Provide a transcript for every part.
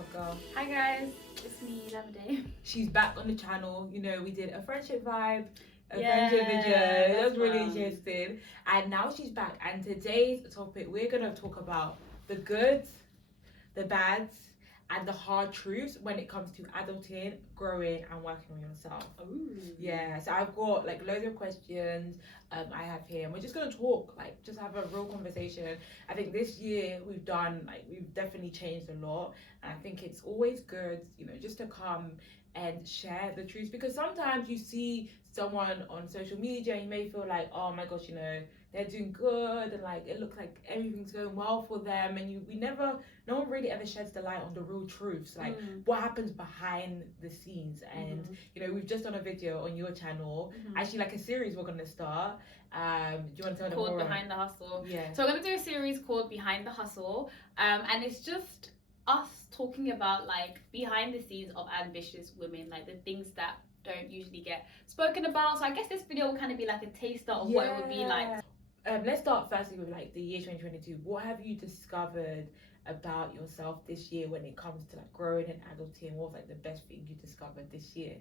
up, girl? Hi guys, it's me, Lamide. She's back on the channel. You know, we did a friendship vibe, Yeah, friendship video. That was really fun. interesting. And now she's back. And today's topic, we're gonna talk about the goods, the bads, and the hard truths when it comes to adulting, growing, and working on yourself. Ooh. Yeah, so I've got like loads of questions I have here, and we're just gonna talk, like just have a real conversation. I think this year we've definitely changed a lot, and I think it's always good, you know, just to come and share the truth, because sometimes you see someone on social media and you may feel like, oh my gosh, you know, they're doing good and like it looks like everything's going well for them, and no one really ever sheds the light on the real truths, like what happens behind the scenes. And you know, we've just done a video on your channel, actually like a series we're gonna start. Do you want to tell them Called more? Behind the Hustle. Yeah. So we're gonna do a series called Behind the Hustle, and it's just us talking about like behind the scenes of ambitious women, like the things that don't usually get spoken about. So I guess this video will kind of be like a taster of what it would be like. Let's start firstly with like the year 2022. What have you discovered about yourself this year when it comes to like growing and adulting? What was like the best thing you discovered this year?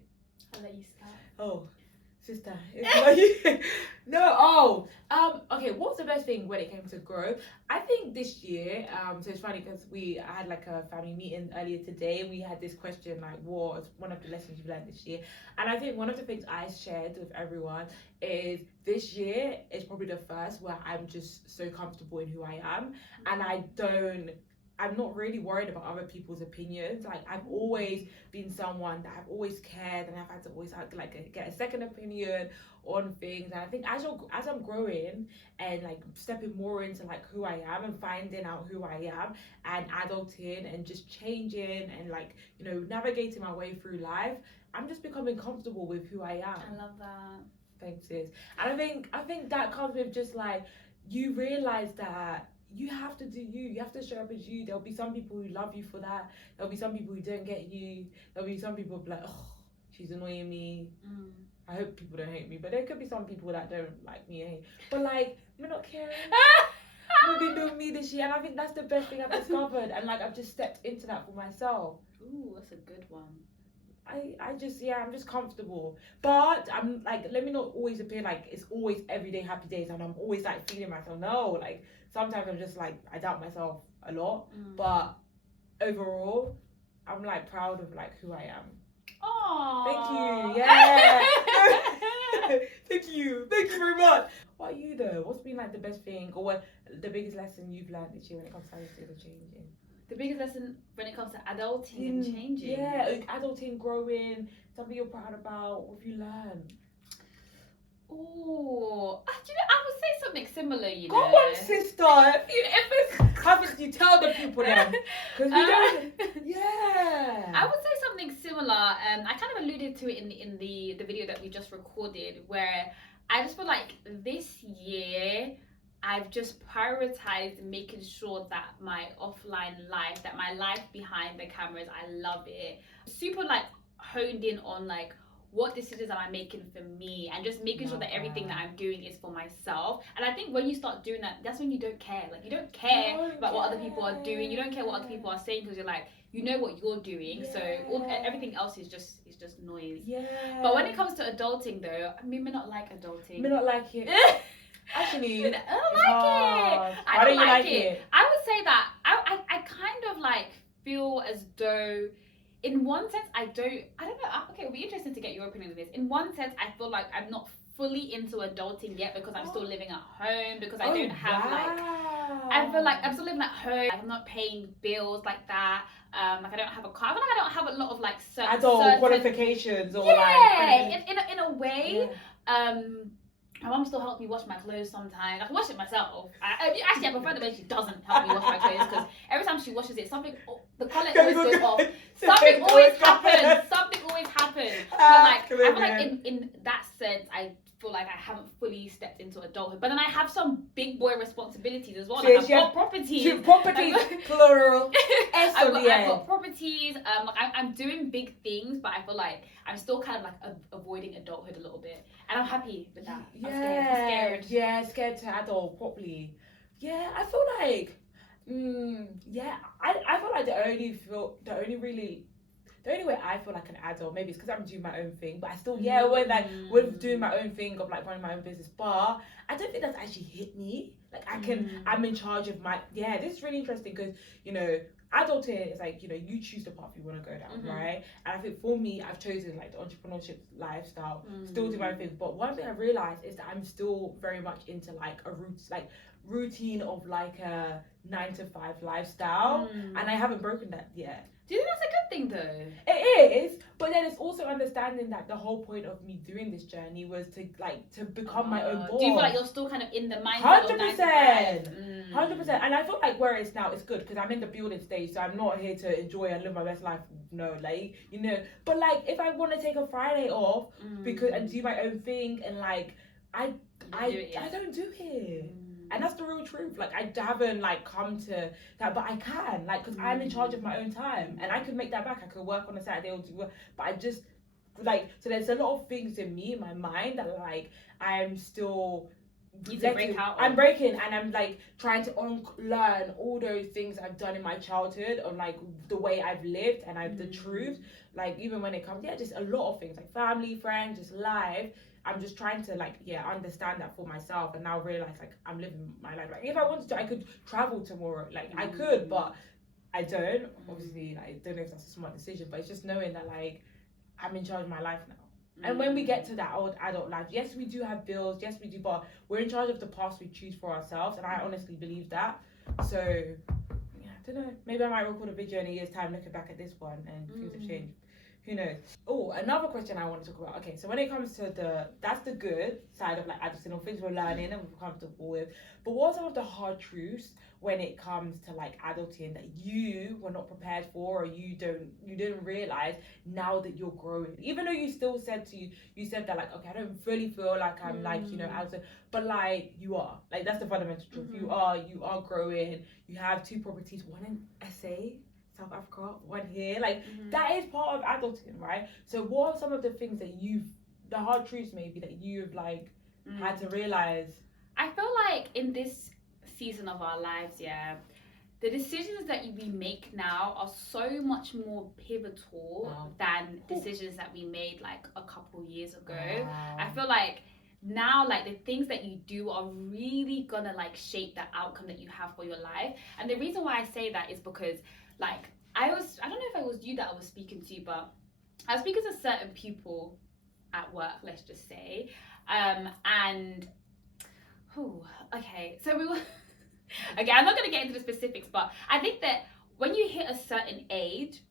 I'll let you start. Oh, sister, it's like okay, what was the best thing when it came to growth? I think this year, so it's funny because I had like a family meeting earlier today, and we had this question like, what is one of the lessons you've learned this year? And I think one of the things I shared with everyone is this year is probably the first where I'm just so comfortable in who I am, and I'm not really worried about other people's opinions. Like I've always been someone that I've always cared, and I've had to always have to like get a second opinion on things. And I think as I'm growing and like stepping more into like who I am and finding out who I am and adulting and just changing and like, you know, navigating my way through life, I'm just becoming comfortable with who I am. I love that. Thanks, sis. And I think that comes with just like you realize that you have to do you have to show up as you. There'll be some people who love you for that. There'll be some people who don't get you. There'll be some people like, oh, she's annoying me. I hope people don't hate me, but there could be some people that don't like me. But like, we're not caring. We've been doing me this year, and I think that's the best thing I've discovered. And like I've just stepped into that for myself. Ooh, that's a good one. I'm just comfortable. But I'm like, let me not always appear like it's always everyday happy days and I'm always like feeling myself. No, like sometimes I'm just like, I doubt myself a lot. But overall, I'm like proud of like who I am. Oh, thank you. Yeah. Thank you very much. What are you though? What's been like the best thing or what the biggest lesson you've learned this year when it comes to adulting and changing? The biggest lesson when it comes to adulting and changing. Yeah, like adulting, growing, something you're proud about. What have you learned? Oh, do you know, I would say something similar, you know. Go on, sister. If it's happens, you tell the people then. Because we don't. Yeah. I would say something similar. I kind of alluded to it in the video that we just recorded, where I just feel like this year I've just prioritized making sure that my offline life, that my life behind the cameras, I love it. Super like honed in on like what decisions am I making for me, and just making sure that everything that I'm doing is for myself. And I think when you start doing that, that's when you don't care. Like you don't care about what other people are doing. You don't care what other people are saying, because you're like, you know what you're doing. So everything else is just noise. Yeah. But when it comes to adulting though, I mean, me not like adulting. Me not like it. Actually, I don't like it. I don't like it. I would say that I kind of like feel as though, in one sense, I don't know. Okay, it'll be interesting to get your opinion on this. In one sense, I feel like I'm not fully into adulting yet, because I'm still living at home, because I don't have I feel like I'm still living at home. I'm not paying bills like that. Like I don't have a car. I feel like I don't have a lot of like adult qualifications or in a way. Yeah. My mum still helps me wash my clothes sometimes. I can wash it myself. I prefer the way she doesn't help me wash my clothes, because every time she washes it, the colour always goes off. Something always happens. But like, I feel like in that sense, I feel like I haven't fully stepped into adulthood. But then I have some big boy responsibilities as well. Like I've got properties. Plural. I've got properties. Like I'm doing big things, but I feel like I'm still kind of like avoiding adulthood a little bit, and I'm happy with that. I'm scared. Yeah, scared to adult properly. Yeah, I feel like Yeah, I feel like the only way I feel like an adult, maybe it's because I'm doing my own thing, but I still, with doing my own thing of like running my own business, but I don't think that's actually hit me. Like I'm in charge of this is really interesting because, adulting is like, you choose the path you want to go down, right? And I think for me, I've chosen like the entrepreneurship lifestyle, still do my own thing. But one thing I realized is that I'm still very much into like routine of like a 9 to 5 lifestyle, and I haven't broken that yet. Do you think that's a good thing though? It is, but then it's also understanding that the whole point of me doing this journey was to become my own boss. Do you feel like you're still kind of in the mindset 100%, 100%? And I feel like where it's now, it's good because I'm in the building stage, so I'm not here to enjoy and live my best life. No, like but like if I want to take a Friday off and do my own thing, and like I don't do it. And that's the real truth. Like I haven't like come to that, but I can, like, because I'm in charge of my own time, and I could make that back. I could work on a Saturday or do work, but I just like, so there's a lot of things in me, in my mind, that like I'm still I'm breaking, and I'm like trying to unlearn all those things I've done in my childhood, on like the way I've lived and the truth. Like even when it comes, just a lot of things like family, friends, just life. I'm just trying to understand that for myself, and now realize like I'm living my life. Like if I wanted to, I could travel tomorrow. Like I could, but I don't. Obviously, like, I don't know if that's a smart decision, but it's just knowing that like I'm in charge of my life now. And when we get to that old adult life, yes, we do have bills, yes, we do, but we're in charge of the path we choose for ourselves, and I honestly believe that. So yeah, I don't know. Maybe I might record a video in a year's time looking back at this one, and things have changed. Who knows? Oh, another question I want to talk about. Okay, so when it comes to that's the good side of like adulting, or things we're learning and we're comfortable with. But what are some of the hard truths when it comes to like adulting that you were not prepared for, or you didn't realize now that you're growing? Even though you still said that like, okay, I don't really feel like I'm like, adulting, but like you are. Like that's the fundamental truth. You are growing. You have 2 properties, one in SA, South Africa, one here. Like that is part of adulting, right? So what are some of the things that the hard truths maybe that you've like had to realize? I feel like in this season of our lives, the decisions that we make now are so much more pivotal than decisions that we made like a couple years ago. I feel like now, like, the things that you do are really gonna like shape the outcome that you have for your life. And the reason why I say that is because like I don't know if it was you that I was speaking to, but I was speaking to certain people at work, let's just say, so we were okay, I'm not going to get into the specifics, but I think that when you hit a certain age,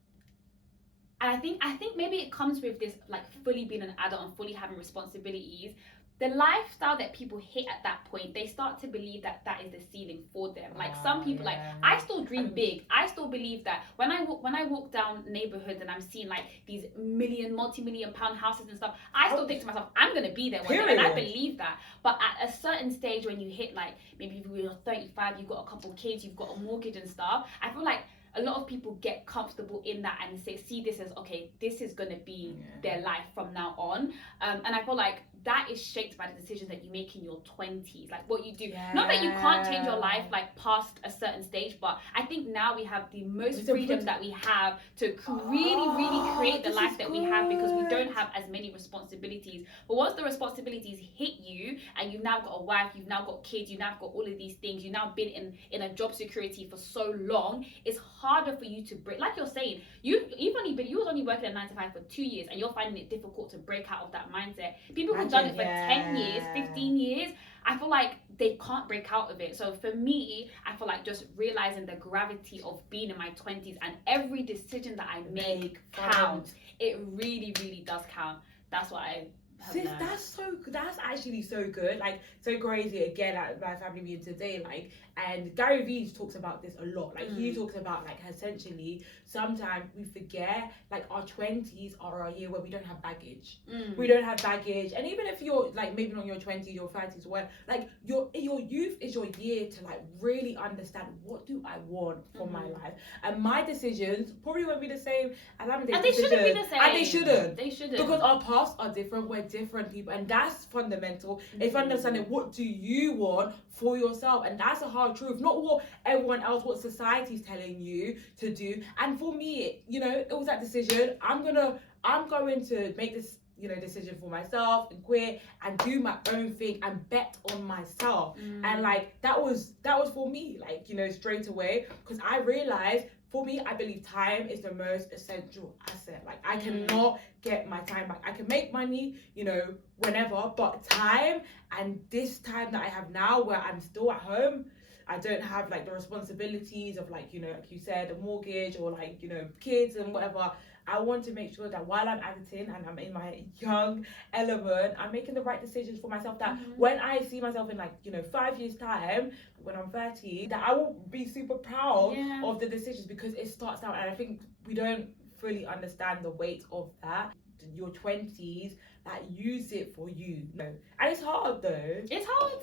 and I think maybe it comes with this like fully being an adult and fully having responsibilities, the lifestyle that people hit at that point, they start to believe that that is the ceiling for them. Like some people, like I still dream big. I still believe that when I walk down neighborhoods and I'm seeing like these multi-million pound houses and stuff, I still think to myself, I'm gonna be there one day, and I believe that. But at a certain stage, when you hit like maybe you're 35, you've got a couple kids, you've got a mortgage and stuff, I feel like a lot of people get comfortable in that and see this as, okay, this is gonna be their life from now on, and I feel like that is shaped by the decisions that you make in your 20s, like what you do. Not that you can't change your life like past a certain stage, but I think now we have the most freedom that we have to really create the life that we have, because we don't have as many responsibilities. But once the responsibilities hit you and you've now got a wife, you've now got kids, you've now got all of these things, you've now been in a job security for so long, it's harder for you to break. Like you're saying, you was only working at 9 to 5 for 2 years, and you're finding it difficult to break out of that mindset. People who've done it for 10 years, 15 years, I feel like they can't break out of it. So for me, I feel like just realizing the gravity of being in my 20s, and every decision that I make counts. It really does count. That's what I have learned. That's actually so good. Like, so crazy. Again, at my family meeting today, like, and Gary Vee talks about this a lot. Like, he talks about like essentially sometimes we forget like our 20s are a year where we don't have baggage. We don't have baggage, and even if you're like maybe not in your 20s, your 30s, or whatever, like your youth is your year to like really understand, what do I want for my life, and my decisions probably won't be the same as Lamide's. And they shouldn't be the same. And they shouldn't. They shouldn't, because our paths are different. We're different people, and that's fundamental. It's Mm-hmm. understanding what do you want for yourself, and that's a hard truth, not what everyone else, what society's telling you to do. And for me, you know, it was that decision. I'm going to make this, you know, decision for myself and quit and do my own thing and bet on myself. And like that was for me, like, you know, straight away, because I realized, for me, I believe time is the most essential asset. Like, I cannot get my time back. I can make money, you know, whenever, but time, and this time that I have now where I'm still at home, I don't have like the responsibilities of, like, you know, like you said, a mortgage or like, you know, kids and whatever. I want to make sure that while I'm editing and I'm in my young element, I'm making the right decisions for myself, that when I see myself in, like, you know, 5 years time, when I'm 30, that I will be super proud of the decisions, because it starts out, and I think we don't fully understand the weight of that. Your 20s, that use it for you. And it's hard though. It's hard.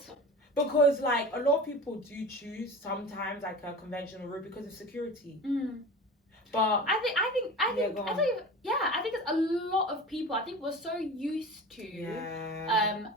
Because like a lot of people do choose sometimes like a conventional route because of security. But I think there's a lot of people. I think we're so used to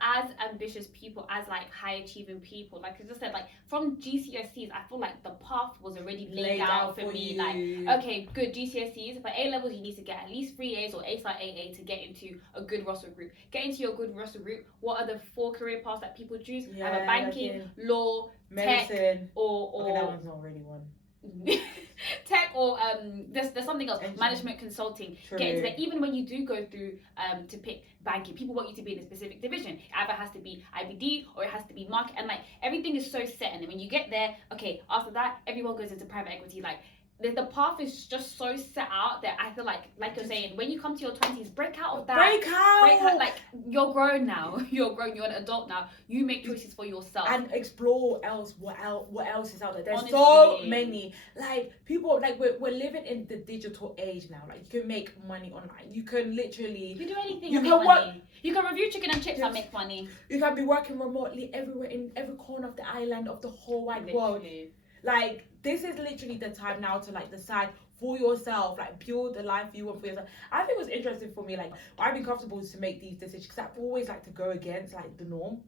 as ambitious people, as like high achieving people. Like I just said, like from GCSEs, I feel like the path was already laid out for me. you. Like, okay, good GCSEs. For A levels, you need to get at least 3 A's or A star AA to get into a good Russell group. Get into your good Russell group. What are the 4 career paths that people choose? Either banking, law, medicine, tech, or okay, that one's not really one. tech, or there's something else, management consulting. True. Get into that. Even when you do go through to pick banking, people want you to be in a specific division. It either has to be IBD or it has to be market, and like everything is so set. And then when you get there, okay, after that everyone goes into private equity. Like the path is just so set out that I feel like you're saying, when you come to your 20s, break out of that. Break out. Like, you're grown now. You're grown. You're an adult now. You make choices for yourself and explore what else is out there. There's Honestly. so many, like, people, like we're living in the digital age now. Like, you can make money online. You can literally, you do anything. You and can make money. You can review chicken and chips and make money. You can be working remotely everywhere, in every corner of the island, of the whole wide world. Like, this is literally the time now to like decide for yourself, like build the life you want for yourself. I think it was interesting for me, like I've been comfortable to make these decisions because I've always like to go against like the norm,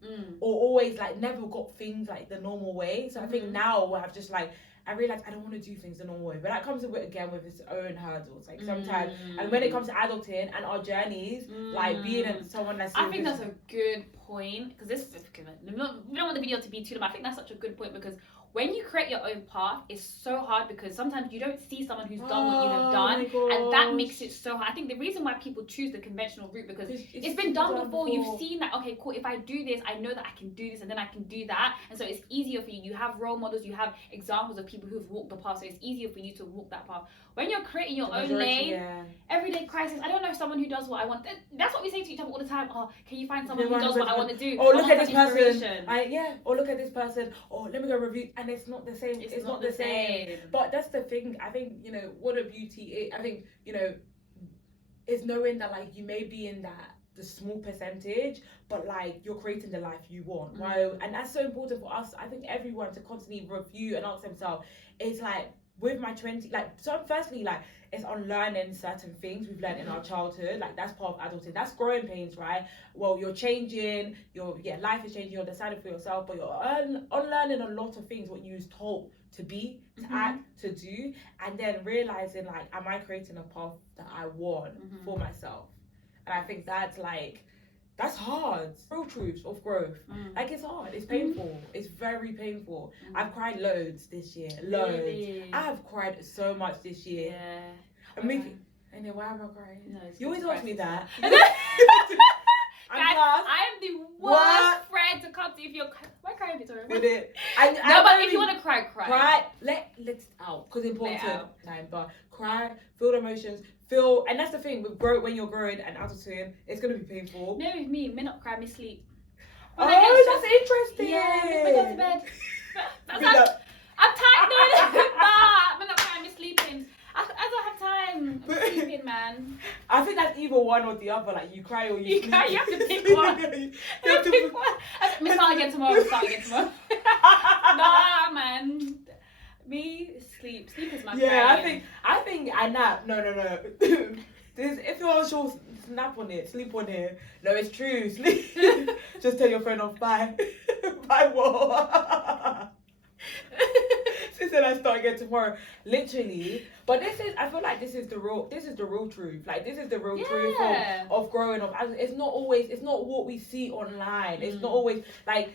or always like never got things like the normal way. So I think now where I've just like, I realize I don't want to do things the normal way, but that comes with it again with its own hurdles. Like sometimes, and when it comes to adulting and our journeys, like being someone that's, I think that's a good point, because this is, we don't want the video to be too long. I think that's such a good point, because when you create your own path, it's so hard, because sometimes you don't see someone who's done what you have done, and that makes it so hard. I think the reason why people choose the conventional route, because it's been done before. You've seen that, okay, cool, if I do this, I know that I can do this, and then I can do that, and so it's easier for you. You have role models, you have examples of people who've walked the path, so it's easier for you to walk that path. When you're creating your own lane, everyday crisis, I don't know someone who does what I want. That's what we say to each other all the time. Oh, can you find someone who does what I want to do? Oh, look at this person. Or look at this person. Or let me go review. And it's not the same. It's not the same. But that's the thing. I think, you know, what a beauty is. I think, you know, is knowing that like you may be in the small percentage, but like you're creating the life you want. Right? And that's so important for us. I think everyone to constantly review and ask themselves, it's like, with my 20, like, so firstly, like, it's unlearning certain things we've learned in our childhood. Like, that's part of adulting. That's growing pains, right? Well, you're changing, life is changing, you're deciding for yourself, but you're unlearning a lot of things, what you was told to be, to act, to do, and then realizing, like, am I creating a path that I want for myself? And I think that's, like, that's hard. Real truths of growth. Like, it's hard. It's painful. It's very painful. I've cried loads this year. Loads. Really? I have cried so much this year. Yeah. And then why am I crying? No, you always ask me that. Guys, I am the worst friend to come to if you're... Why crying, Victoria? With it. No, but if you want to cry, cry. Cry. Let it out. Because important time. But cry. Feel the emotions. Feel, and that's the thing with when you're growing and adulting, it's gonna be painful. No, with me not cry, me sleep. When that's interesting. Yeah, we go to bed. I'm tired. No, me not crying, me sleeping. I don't have time. I'm sleeping, man. I think that's either one or the other. Like, you cry or you sleep. You have to pick one. you have to pick one. Me start again tomorrow. Nah, man. Me sleep. Sleep is my I think I nap. No. This, if you're unsure, snap on it, sleep on it. No, it's true. Sleep. Just tell your friend off. Bye. Bye. What? She said I start again tomorrow. Literally. But I feel like this is the real truth. Like this is the real truth of growing up. It's not what we see online. It's not always like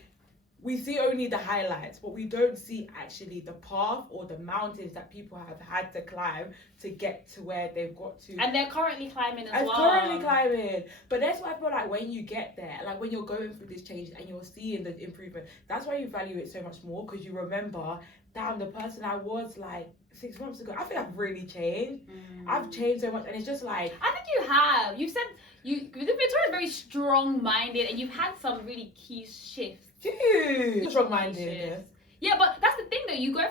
we see only the highlights, but we don't see actually the path or the mountains that people have had to climb to get to where they've got to. And they're currently climbing as well. Currently climbing. But that's why I feel like when you get there, like when you're going through this change and you're seeing the improvement, that's why you value it so much more, because you remember, damn, the person I was like 6 months ago, I think I've really changed. I've changed so much, and it's just like, I think you have. You said Victoria's very strong-minded, and you've had some really key shifts. Dude, strong-minded. Yeah, but that's the thing though. You've gone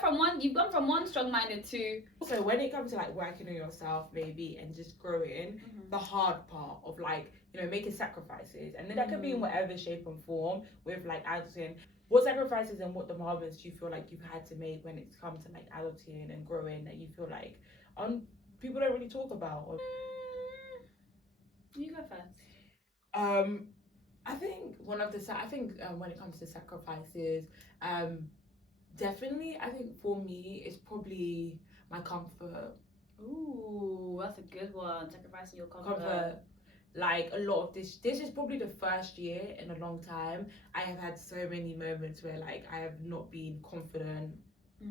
from one strong-minded to. So when it comes to like working on yourself, maybe, and just growing, the hard part of like, you know, making sacrifices, and then that could be in whatever shape and form with like adulting. What sacrifices and what demands do you feel like you've had to make when it's come to like adulting and growing that you feel like people don't really talk about? Or... You go first. I think when it comes to sacrifices, definitely I think for me it's probably my comfort. Ooh, that's a good one. Sacrificing your comfort. Like a lot of this is probably the first year in a long time I have had so many moments where like I have not been confident.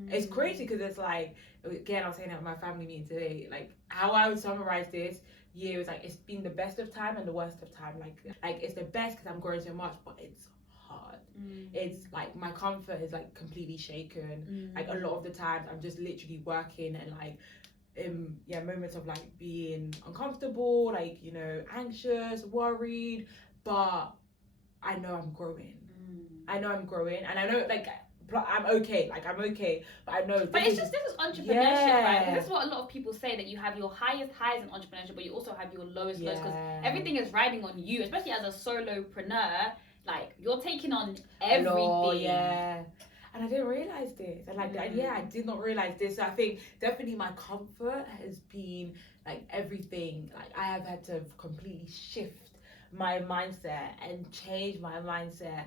It's crazy because it's like, again, I was saying at my family meeting today, like how I would summarize this year is like it's been the best of time and the worst of time. Like it's the best because I'm growing so much, but it's hard. It's like my comfort is like completely shaken. Like a lot of the times I'm just literally working and like moments of like being uncomfortable, like, you know, anxious, worried, but I know I'm growing. And I know like I'm okay, but I know. But this is entrepreneurship, right? This is what a lot of people say, that you have your highest highs in entrepreneurship, but you also have your lowest lows, because everything is riding on you, especially as a solopreneur. Like you're taking on everything. And I didn't realize this, and like I did not realize this. So I think definitely my comfort has been like everything. Like I have had to completely shift my mindset and change my mindset.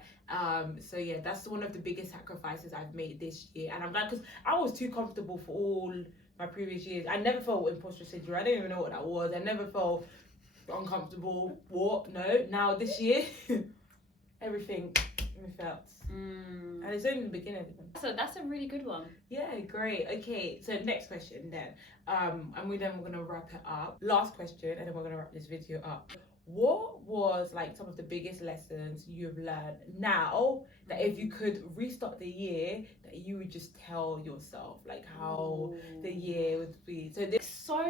So yeah, that's one of the biggest sacrifices I've made this year, and I'm glad, because I was too comfortable for all my previous years. I never felt imposter syndrome. I didn't even know what that was. I never felt uncomfortable. What? No. Now this year, everything felt. And it's only the beginning. So that's a really good one. Yeah, great. Okay, so next question then. And we're gonna wrap it up. Last question, and then we're gonna wrap this video up. What was like some of the biggest lessons you've learned now that if you could restart the year, that you would just tell yourself like how the year would be? So there's so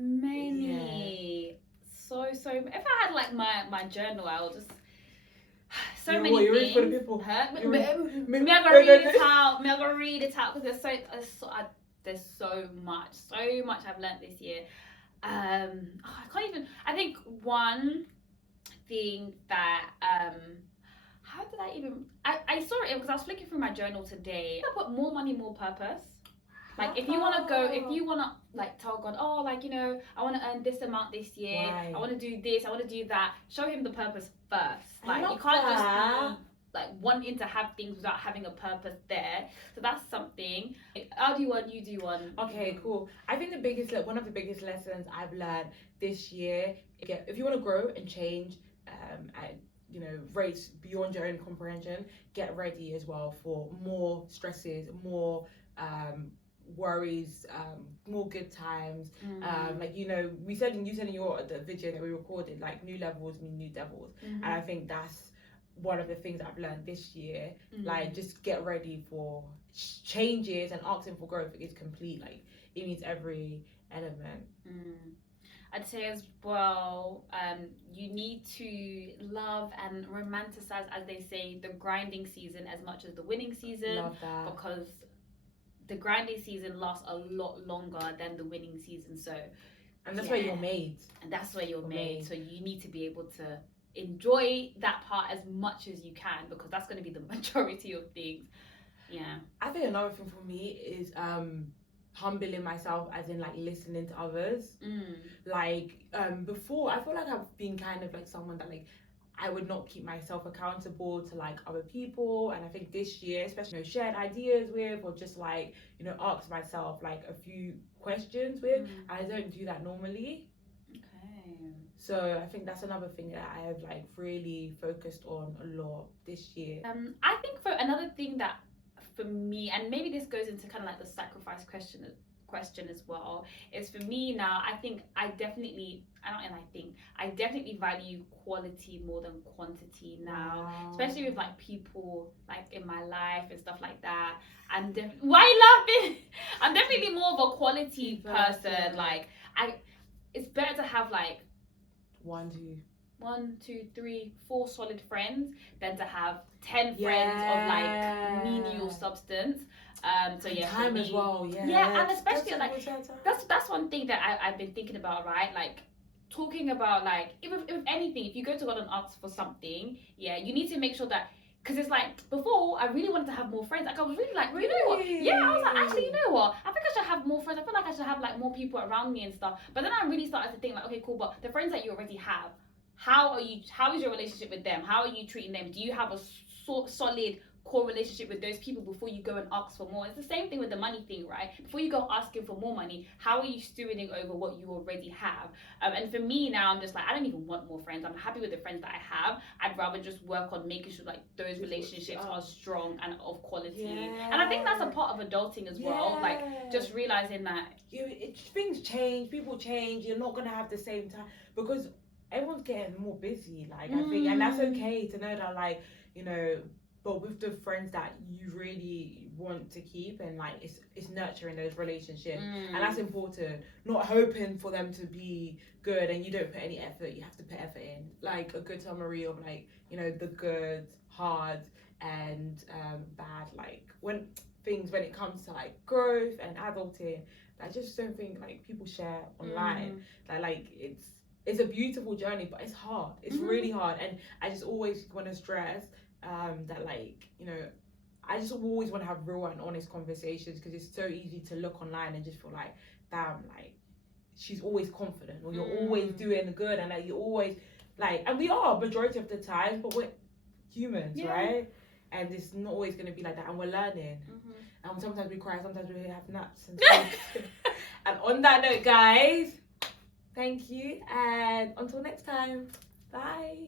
many. So if I had like my journal, I would just many things. For the people. Me I gotta read it out because there's so much I've learned this year. I can't even. I think one thing that how did I even? I saw it because I was flicking through my journal today. I put more money, more purpose. Like if you want to like tell God, oh, like, you know, I want to earn this amount this year. I want to do this. I want to do that. Show him the purpose first. Like you can't just be like wanting to have things without having a purpose there. So that's something. I'll do one, you do one. Okay, cool. I think one of the biggest lessons I've learned this year, if you want to grow and change, and you know, rates beyond your own comprehension, get ready as well for more stresses, more worries, more good times. Like, you know, you said in the video that we recorded, like new levels mean new devils, and I think that's one of the things I've learned this year. Like just get ready for changes, and asking for growth is complete. Like it means every element. I'd say as well, you need to love and romanticize, as they say, the grinding season as much as the winning season. Love that. Because the grinding season lasts a lot longer than the winning season. So, and that's where you're made. And that's where you're made. So you need to be able to enjoy that part as much as you can, because that's going to be the majority of things. Yeah. I think another thing for me is humbling myself, as in like listening to others. Like before, I feel like I've been kind of like someone that like I would not keep myself accountable to like other people, and I think this year, especially, you know, shared ideas with, or just like, you know, ask myself like a few questions with. I don't do that normally. Okay. So I think that's another thing that I have like really focused on a lot this year. I think for another thing that for me, and maybe this goes into kind of like the sacrifice question as well, is for me now, I think I definitely value quality more than quantity now. Wow. Especially with like people like in my life and stuff like that. Why are you laughing? I'm definitely more of a quality person. Like it's better to have like 1, 2, 1, 2, 3, 4 solid friends than to have 10 friends of like menial substance. So yeah, time for me, as well. and especially like that's one thing that I've been thinking about, right? Like talking about like if anything, if you go to God and ask for something, yeah, you need to make sure that, because it's like before I really wanted to have more friends. Like I was really like, you know what? Yeah, I was like, actually, you know what? I think I should have more friends. I feel like I should have like more people around me and stuff. But then I really started to think like, okay, cool, but the friends that you already have, how is your relationship with them? How are you treating them? Do you have a solid core relationship with those people before you go and ask for more? It's the same thing with the money thing, right? Before you go asking for more money, how are you stewarding over what you already have? And for me now, I'm just like, I don't even want more friends. I'm happy with the friends that I have. I'd rather just work on making sure like those relationships are strong and of quality. And I think that's a part of adulting as well, like just realizing that things change, people change. You're not gonna have the same time, because everyone's getting more busy, like I think, and that's okay to know that, like, you know, but with the friends that you really want to keep, and like it's nurturing those relationships, and that's important. Not hoping for them to be good and you don't put any effort. You have to put effort in, like a good summary of like, you know, the good, hard, and bad, like when it comes to like growth and adulting. I just don't think like people share online that like it's a beautiful journey, but it's hard. It's really hard, and I just always want to stress that, like, you know, I just always want to have real and honest conversations, because it's so easy to look online and just feel like, damn, like she's always confident, or you're always doing good, and like you're always like, and we are majority of the time, but we're humans, right? And it's not always going to be like that, and we're learning. And sometimes we cry, sometimes we have naps and stuff. And on that note, guys, thank you, and until next time, bye.